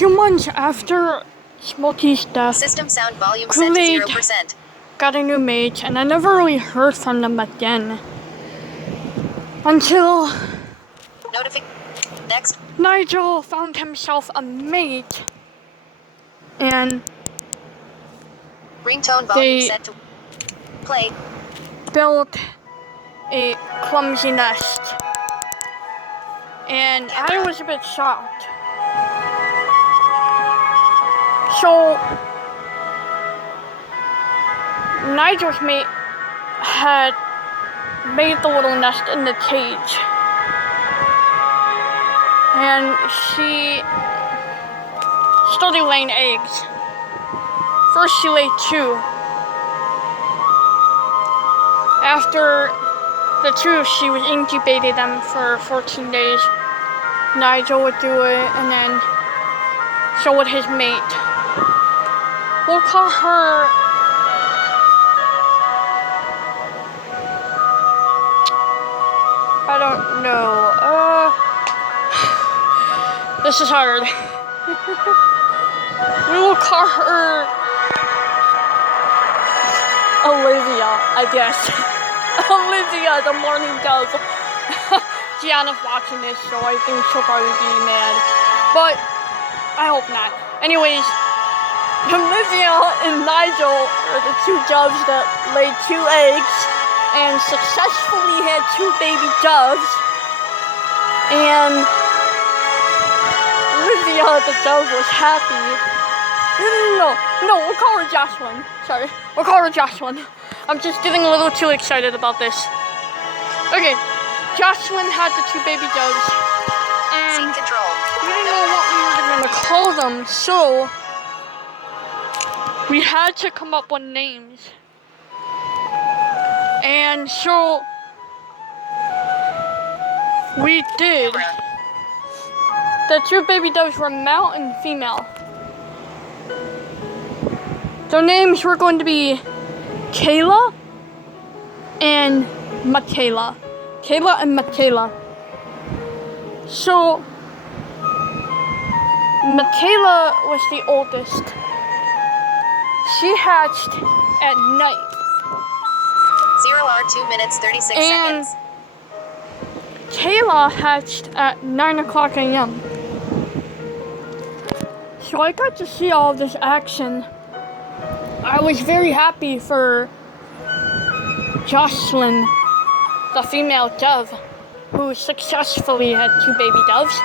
few months after Smokey's death, System sound volume set to Kool-Aid 0%. got a new mate, and I never really heard from them again. Until Next. Nigel found himself a mate, and Ringtone volume they set to play. built a clumsy nest. And I was a bit shocked. So, Nigel's mate had made the little nest in the cage. And she started laying eggs. First she laid 2. After the 2, she was incubating them for 14 days. Nigel would do it, and then so would his mate. We'll call her I don't know. This is hard. We will call her Olivia, I guess. Olivia, the morning dove. Gianna's watching this, so I think she'll probably be mad. But I hope not. Anyways, Olivia and Nigel are the 2 doves that laid 2 eggs and successfully had 2 baby doves. And Olivia, the dove, was happy. No, we'll call her Jocelyn. Sorry, we'll call her Jocelyn. I'm just getting a little too excited about this. Okay, Jocelyn had the 2 baby doves, and Scene control. we didn't know what we were going to call them, so we had to come up with names. And so we did. The 2 baby doves were male and female. Their names were going to be Kayla and Michaela. Kayla and Michaela. So Michaela was the oldest. She hatched at night. 0 hour 2 minutes 36 And seconds. Kayla hatched at 9 o'clock a.m. So I got to see all of this action. I was very happy for Jocelyn, the female dove, who successfully had 2 baby doves.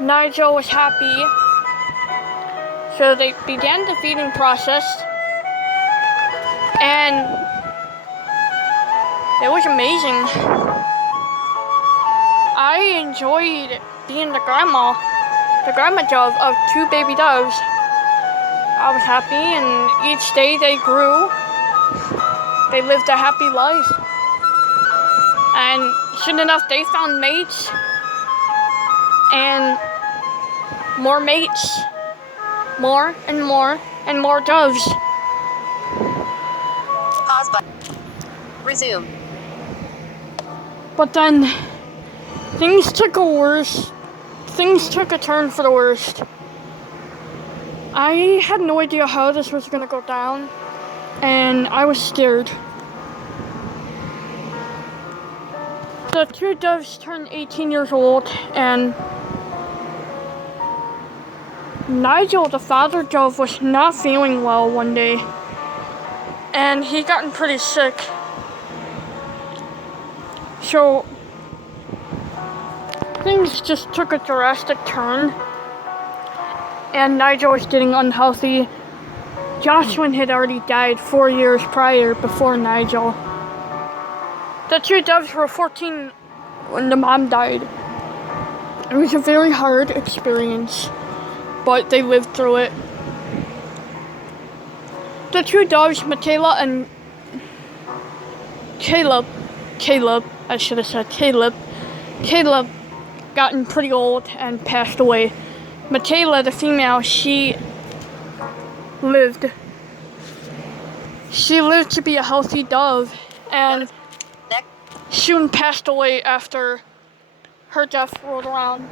Nigel was happy. So they began the feeding process. And it was amazing. I enjoyed being the grandma dove of 2 baby doves. I was happy, and each day they grew. They lived a happy life. And soon enough, they found mates. And more mates. More and more and more doves. Pause button. Resume. But then things took a turn for the worst. I had no idea how this was gonna go down, and I was scared. The 2 doves turned 18 years old, and Nigel, the father dove, was not feeling well one day, and he gotten pretty sick. So things just took a drastic turn, and Nigel was getting unhealthy. Jocelyn had already died 4 years prior before Nigel. The 2 doves were 14 when the mom died. It was a very hard experience, but they lived through it. The 2 doves, Michaela and Caleb, I should have said Caleb, gotten pretty old and passed away. Michaela, the female, she lived to be a healthy dove, and soon passed away after her death rolled around.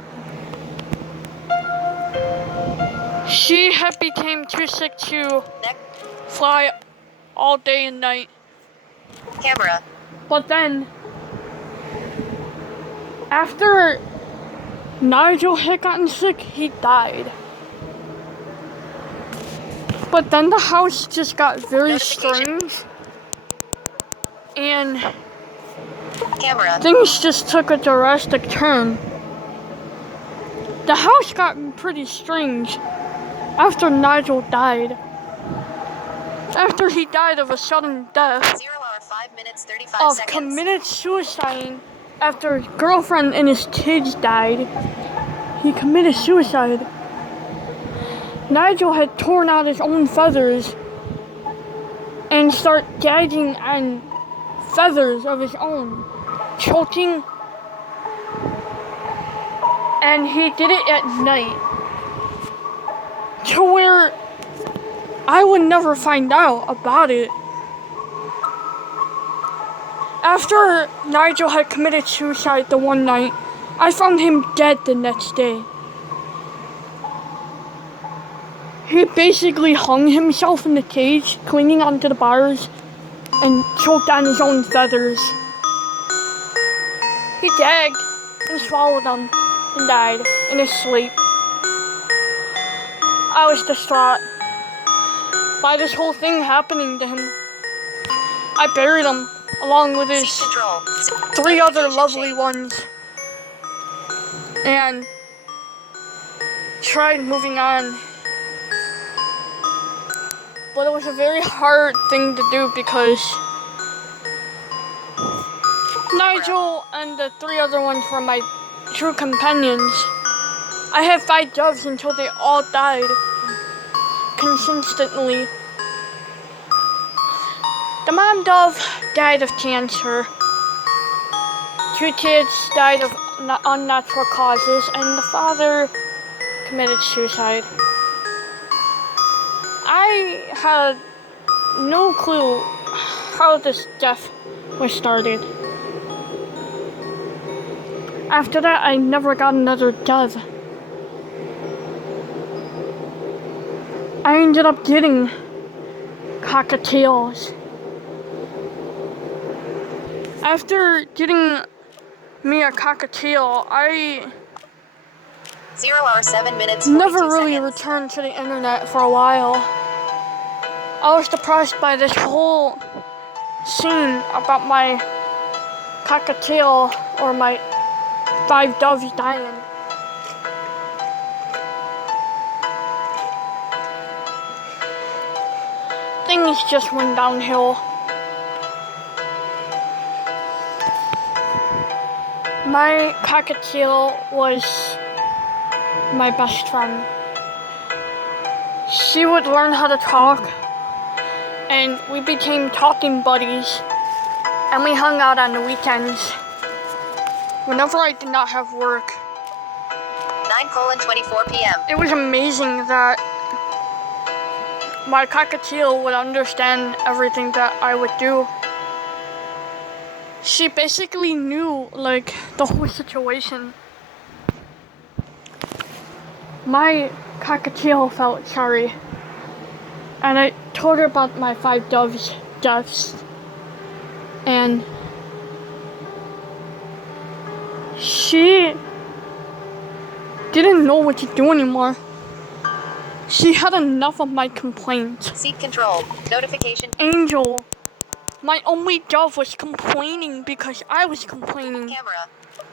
She had became too sick to Next. fly all day and night. Camera. But then, after Nigel had gotten sick, he died. But then the house just got very Notification. strange. And Camera. things just took a drastic turn. The house got pretty strange after Nigel died. After he died of a sudden death 0 hour 5 minutes 35 of seconds. committed suicide after his girlfriend and his kids died. He committed suicide. Nigel had torn out his own feathers and started gagging on feathers of his own, choking, and he did it at night to where I would never find out about it. After Nigel had committed suicide the one night, I found him dead the next day. He basically hung himself in the cage, clinging onto the bars, and choked on his own feathers. He gagged and swallowed them and died in his sleep. I was distraught by this whole thing happening to him. I buried him along with his Seat control. 3 other Notification lovely change. ones and tried moving on. But it was a very hard thing to do because Nigel and the 3 other ones were my true companions. I had 5 doves until they all died consistently. The mom dove died of cancer. 2 kids died of unnatural causes, and the father committed suicide. I had no clue how this death was started. After that, I never got another dove. I ended up getting cockatiels. After getting me a cockatiel, I 0 hour 7 minutes 42 never really seconds. returned to the internet for a while. I was depressed by this whole scene about my cockatiel or my 5 doves dying. Things just went downhill. My cockatiel was my best friend. She would learn how to talk, and we became talking buddies, and we hung out on the weekends whenever I did not have work. 9:24 p.m. It was amazing that my cockatiel would understand everything that I would do. She basically knew, like, the whole situation. My cockatiel felt sorry, and I told her about my 5 doves' deaths, and she didn't know what to do anymore. She had enough of my complaints. Seat control. Notification. Angel, my only dove, was complaining because I was complaining. Camera.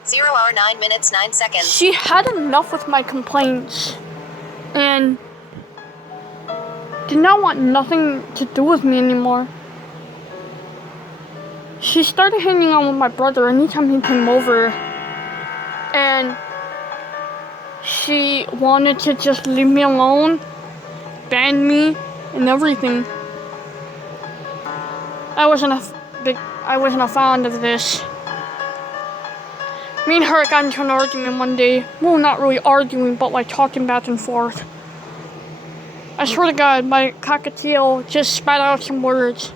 0 hour 9 minutes 9 seconds. She had enough with my complaints and did not want nothing to do with me anymore. She started hanging out with my brother anytime he came over, and she wanted to just leave me alone, ban me, and everything. I wasn't a fan of this. Me and her got into an argument one day. Well, not really arguing, but like talking back and forth. I swear to God, my cockatiel just spat out some words.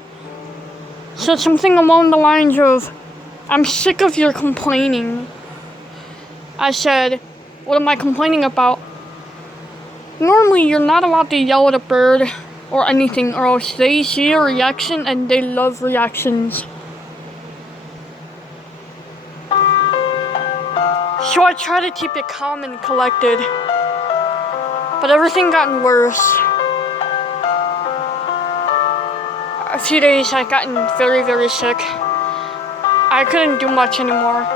Said something along the lines of, "I'm sick of your complaining." I said, "What am I complaining about?" Normally, you're not allowed to yell at a bird or anything, or else they see your reaction and they love reactions. So I try to keep it calm and collected, but everything gotten worse. A few days I gotten very, very sick. I couldn't do much anymore.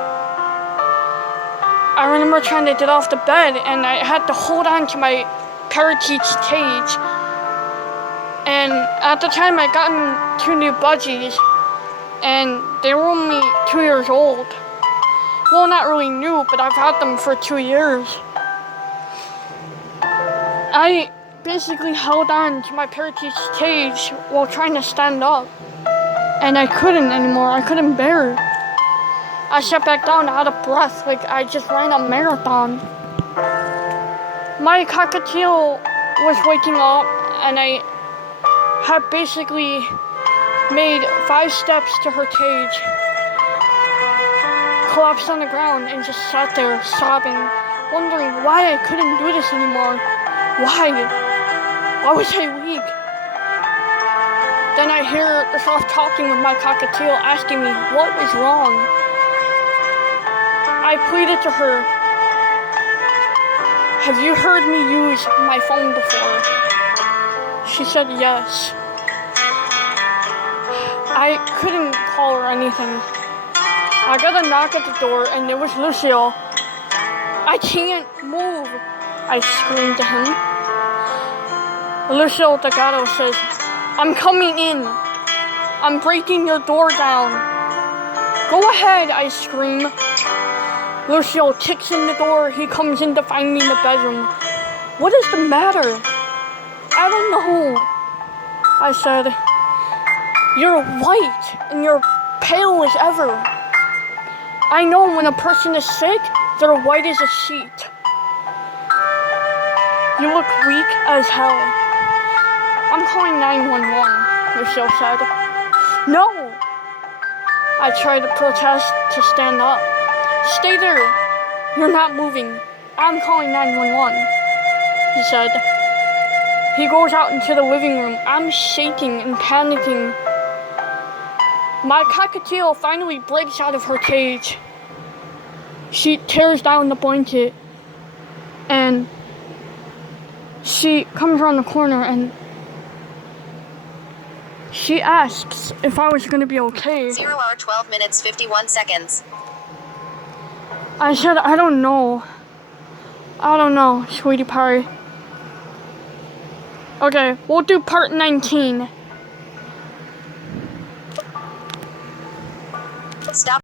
I remember trying to get off the bed and I had to hold on to my parakeet's cage. And at the time I gotten 2 new budgies and they were only 2 years old. Well, not really new, but I've had them for 2 years. I basically held on to my parakeet's cage while trying to stand up. And I couldn't anymore. I couldn't bear it. I sat back down out of breath like I just ran a marathon. My cockatiel was waking up and I had basically made 5 steps to her cage, collapsed on the ground and just sat there sobbing, wondering why I couldn't do this anymore. Why? Why was I weak? Then I hear the soft talking of my cockatiel asking me what was wrong. I pleaded to her, "Have you heard me use my phone before?" She said yes. I couldn't call her anything. I got a knock at the door and it was Lucio. "I can't move," I screamed to him. Lucio Delgado says, "I'm coming in. I'm breaking your door down." "Go ahead," I scream. Lucio kicks in the door. He comes in to find me in the bedroom. "What is the matter?" "I don't know," I said. "You're white and you're pale as ever. I know when a person is sick, they're white as a sheet. You look weak as hell." "I'm calling 911, Lucio said. "No!" I tried to protest to stand up. "Stay there. You're not moving. I'm calling 911, he said. He goes out into the living room. I'm shaking and panicking. My cockatiel finally breaks out of her cage. She tears down the blanket and she comes around the corner and she asks if I was going to be okay. 0 hour 12 minutes 51 seconds. I said, I don't know, sweetie pie. Okay, we'll do part 19. Stop.